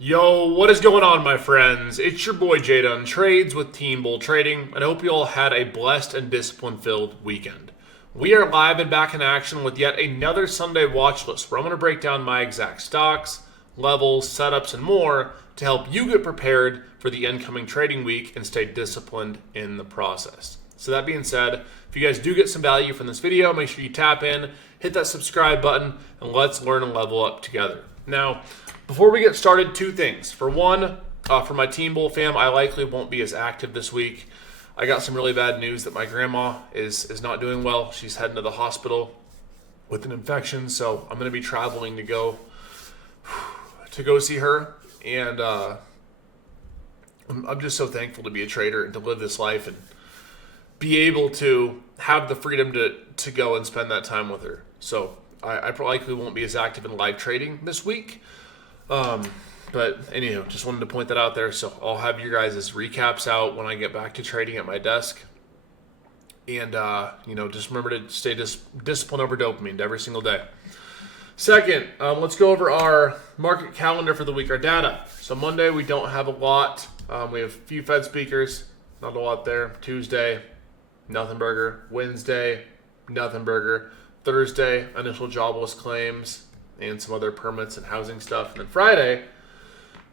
Yo, what is going on, my friends? It's your boy Jada on Trades with Team Bull Trading, and I hope you all had a blessed and discipline-filled weekend. We are live and back in action with yet another Sunday watch list where I'm going to break down my exact stocks, levels, setups, and more to help you get prepared for the incoming trading week and stay disciplined in the process. So that being said, if you guys do get some value from this video, make sure you tap in, hit that subscribe button, and let's learn and level up together. Now, before we get started, two things. For one, for my Team Bull fam, I likely won't be as active this week. I got some really bad news that my grandma is not doing well. She's heading to the hospital with an infection, so I'm going to be traveling to go see her. And I'm just so thankful to be a trader and to live this life and be able to have the freedom to go and spend that time with her. So I likely won't be as active in live trading this week. But anyhow, just wanted to point that out there. So I'll have your guys' recaps out when I get back to trading at my desk. And, just remember to stay disciplined over dopamine every single day. Second, let's go over our market calendar for the week, our data. So Monday, we don't have a lot. We have a few Fed speakers, not a lot there. Tuesday, nothing burger. Wednesday, nothing burger. Thursday, initial jobless claims and some other permits and housing stuff. And then Friday,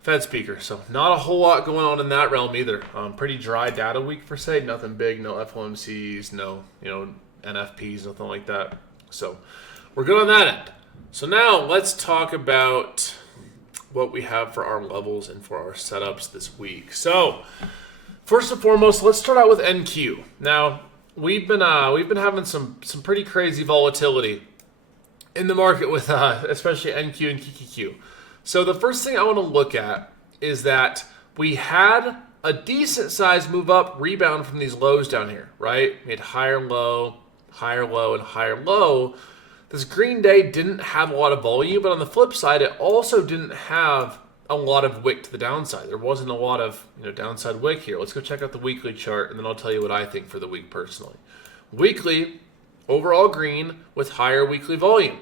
Fed speaker. So not a whole lot going on in that realm either. Pretty dry data week per se. Nothing big, no FOMCs, no NFPs, nothing like that. So we're good on that end. So now let's talk about what we have for our levels and for our setups this week. So first and foremost, let's start out with NQ. Now we've been having some pretty crazy volatility in the market with especially NQ and QQQ. So the first thing I want to look at is that we had a decent size move up, rebound from these lows down here, right? We had higher low, and higher low. This green day didn't have a lot of volume, but on the flip side, it also didn't have a lot of wick to the downside. There wasn't a lot of downside wick here. Let's go check out the weekly chart, and then I'll tell you what I think for the week personally. Weekly, overall green with higher weekly volume.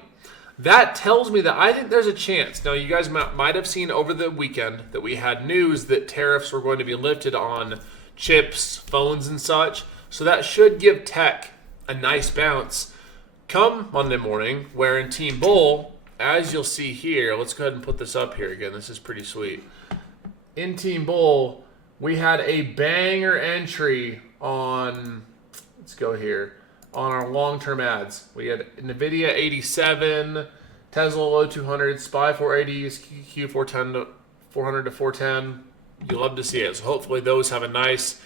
That tells me that I think there's a chance. Now, you guys might have seen over the weekend that we had news that tariffs were going to be lifted on chips, phones, and such. So that should give tech a nice bounce come Monday morning, where in Team Bull, as you'll see here, let's go ahead and put this up here again. This is pretty sweet. In Team Bull, we had a banger entry on, let's go here, on our long-term ads. We had NVIDIA 87, Tesla low 200, SPY 480s, QQ 400 to 410. You love to see it. So hopefully those have a nice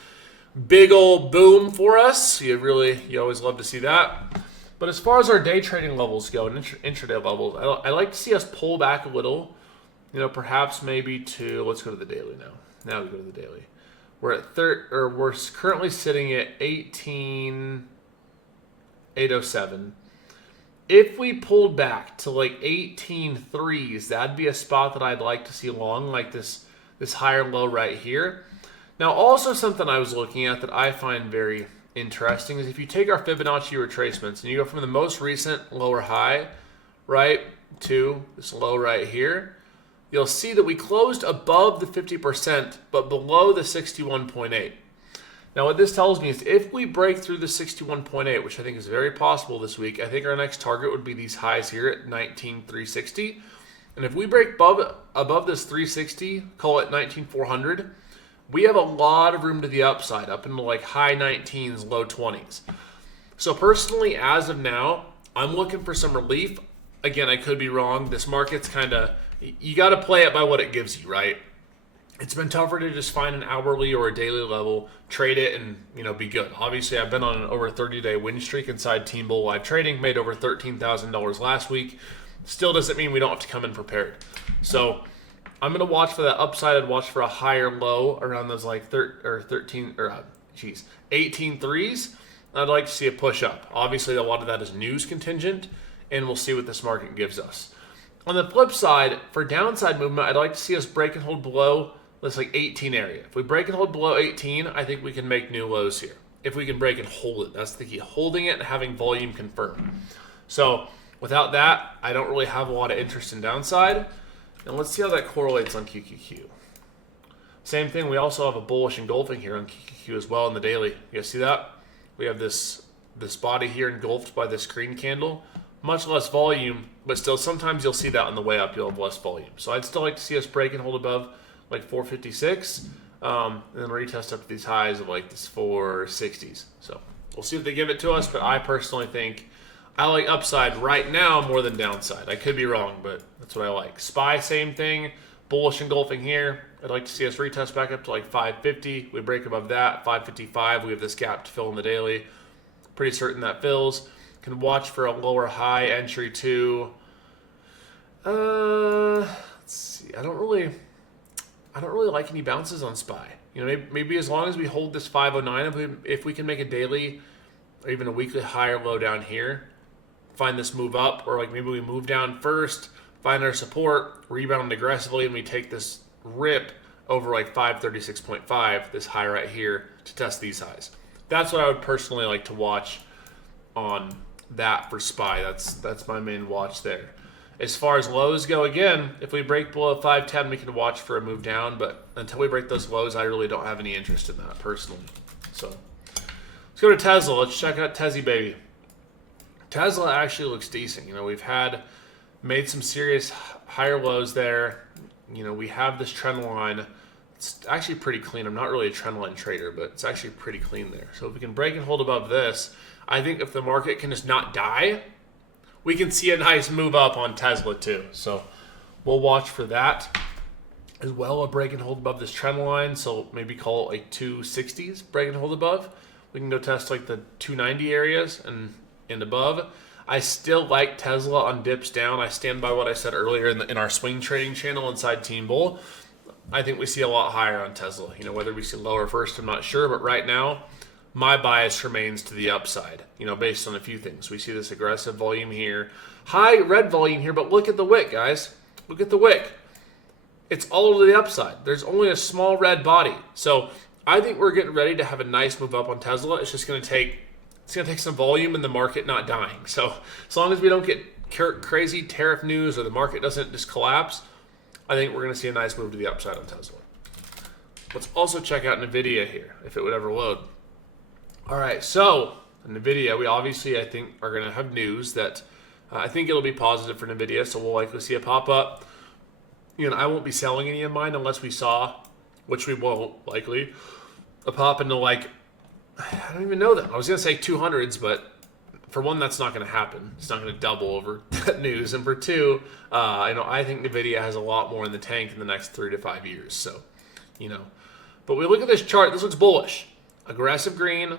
big old boom for us. You always love to see that. But as far as our day trading levels go and intraday levels, I like to see us pull back a little. Perhaps maybe to, let's go to the daily now. Now we go to the daily. We're at we're currently sitting at 18,807. If we pulled back to like 18.3s, that'd be a spot that I'd like to see long, like this higher low right here. Now, also something I was looking at that I find very interesting is if you take our Fibonacci retracements and you go from the most recent lower high, right, to this low right here, you'll see that we closed above the 50%, but below the 61.8. Now, what this tells me is if we break through the 61.8, which I think is very possible this week, I think our next target would be these highs here at 19,360. And if we break above this 360, call it 19,400, we have a lot of room to the upside, up into like high 19s, low 20s. So personally, as of now, I'm looking for some relief. Again, I could be wrong. This market's you got to play it by what it gives you, right? It's been tougher to just find an hourly or a daily level, trade it, and be good. Obviously, I've been on an over 30-day win streak inside Team Bull Live Trading, made over $13,000 last week. Still doesn't mean we don't have to come in prepared. So I'm going to watch for that upside. I'd watch for a higher low around those 18 threes. I'd like to see a push up. Obviously, a lot of that is news contingent, and we'll see what this market gives us. On the flip side, for downside movement, I'd like to see us break and hold below this 18 area. If we break and hold below 18, I think we can make new lows here. If we can break and hold it, that's the key. Holding it and having volume confirmed. So without that, I don't really have a lot of interest in downside. And let's see how that correlates on QQQ. Same thing, we also have a bullish engulfing here on QQQ as well in the daily. You guys see that? We have this body here engulfed by this green candle. Much less volume, but still sometimes you'll see that on the way up, you'll have less volume. So I'd still like to see us break and hold above like 456, and then retest up to these highs of like this 460s. So we'll see if they give it to us, but I personally think I like upside right now more than downside. I could be wrong, but that's what I like. SPY, same thing. Bullish engulfing here. I'd like to see us retest back up to like 550. We break above that, 555. We have this gap to fill in the daily. Pretty certain that fills. Can watch for a lower high entry too. Let's see. I don't really like any bounces on SPY. You know, maybe as long as we hold this 509, if we can make a daily or even a weekly high or low down here, find this move up, or like maybe we move down first, find our support, rebound aggressively, and we take this rip over like 536.5, this high right here, to test these highs. That's what I would personally like to watch on that for SPY. That's my main watch there. As far as lows go, again, if we break below 510, we can watch for a move down, but until we break those lows, I really don't have any interest in that personally. So let's go to Tesla. Let's check out Tessie baby. Tesla actually looks decent. You know, we've made some serious higher lows there. You know, we have this trend line. It's actually pretty clean. I'm not really a trend line trader, but it's actually pretty clean there. So if we can break and hold above this, I think if the market can just not die, we can see a nice move up on Tesla too. So we'll watch for that as well. A break and hold above this trend line. So maybe call it like 260s, break and hold above. We can go test like the 290 areas and above. I still like Tesla on dips down. I stand by what I said earlier in our swing trading channel inside Team Bull. I think we see a lot higher on Tesla. You know, whether we see lower first, I'm not sure. But right now, my bias remains to the upside, you know, based on a few things. We see this aggressive volume here, high red volume here, but look at the wick, guys. Look at the wick. It's all to the upside. There's only a small red body. So I think we're getting ready to have a nice move up on Tesla. It's just going to take some volume and the market not dying. So as long as we don't get crazy tariff news or the market doesn't just collapse, I think we're going to see a nice move to the upside on Tesla. Let's also check out NVIDIA here, if it would ever load. All right, so NVIDIA, we obviously, I think, are going to have news that I think it'll be positive for NVIDIA, so we'll likely see a pop-up. You know, I won't be selling any of mine unless we saw, which we won't likely, a pop into like, I don't even know that. I was going to say 200s, but for one, that's not going to happen. It's not going to double over that news. And for two, I think NVIDIA has a lot more in the tank in the next 3 to 5 years. So, you know, but we look at this chart. This looks bullish. Aggressive green.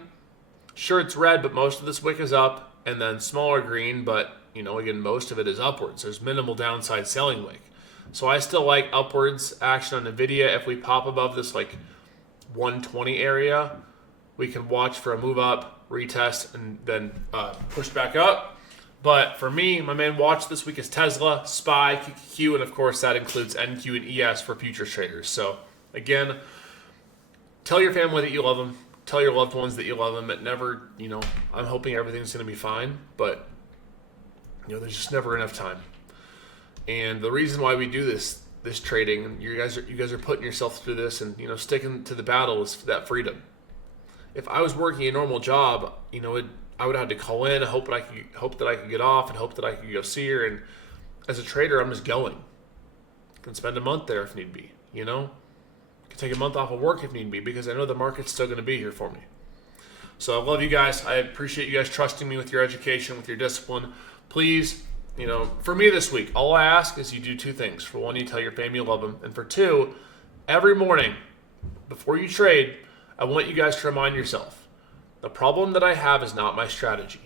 Sure, it's red, but most of this wick is up. And then smaller green, but, you know, again, most of it is upwards. There's minimal downside selling wick. So I still like upwards action on NVIDIA. If we pop above this, like, 120 area, we can watch for a move up, retest, and then push back up. But for me, my main watch this week is Tesla, SPY, QQQ, and of course that includes NQ and ES for futures traders. So again, tell your family that you love them. Tell your loved ones that you love them. It never, you know, I'm hoping everything's going to be fine, but you know, there's just never enough time. And the reason why we do this trading, and you guys are putting yourself through this, and you know, sticking to the battle is that freedom. If I was working a normal job, you know, I would have to call in, hope that I could get off, and hope that I could go see her. And as a trader, I'm just going. I can spend a month there if need be. You know, I can take a month off of work if need be, because I know the market's still going to be here for me. So I love you guys. I appreciate you guys trusting me with your education, with your discipline. Please, you know, for me this week, all I ask is you do two things. For one, you tell your family you love them, and for two, every morning before you trade, I want you guys to remind yourself, the problem that I have is not my strategy.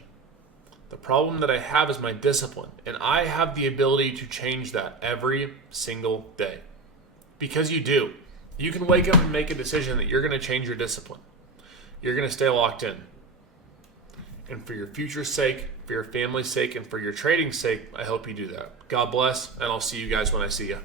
The problem that I have is my discipline, and I have the ability to change that every single day. Because you do. You can wake up and make a decision that you're going to change your discipline. You're going to stay locked in. And for your future's sake, for your family's sake, and for your trading's sake, I hope you do that. God bless, and I'll see you guys when I see you.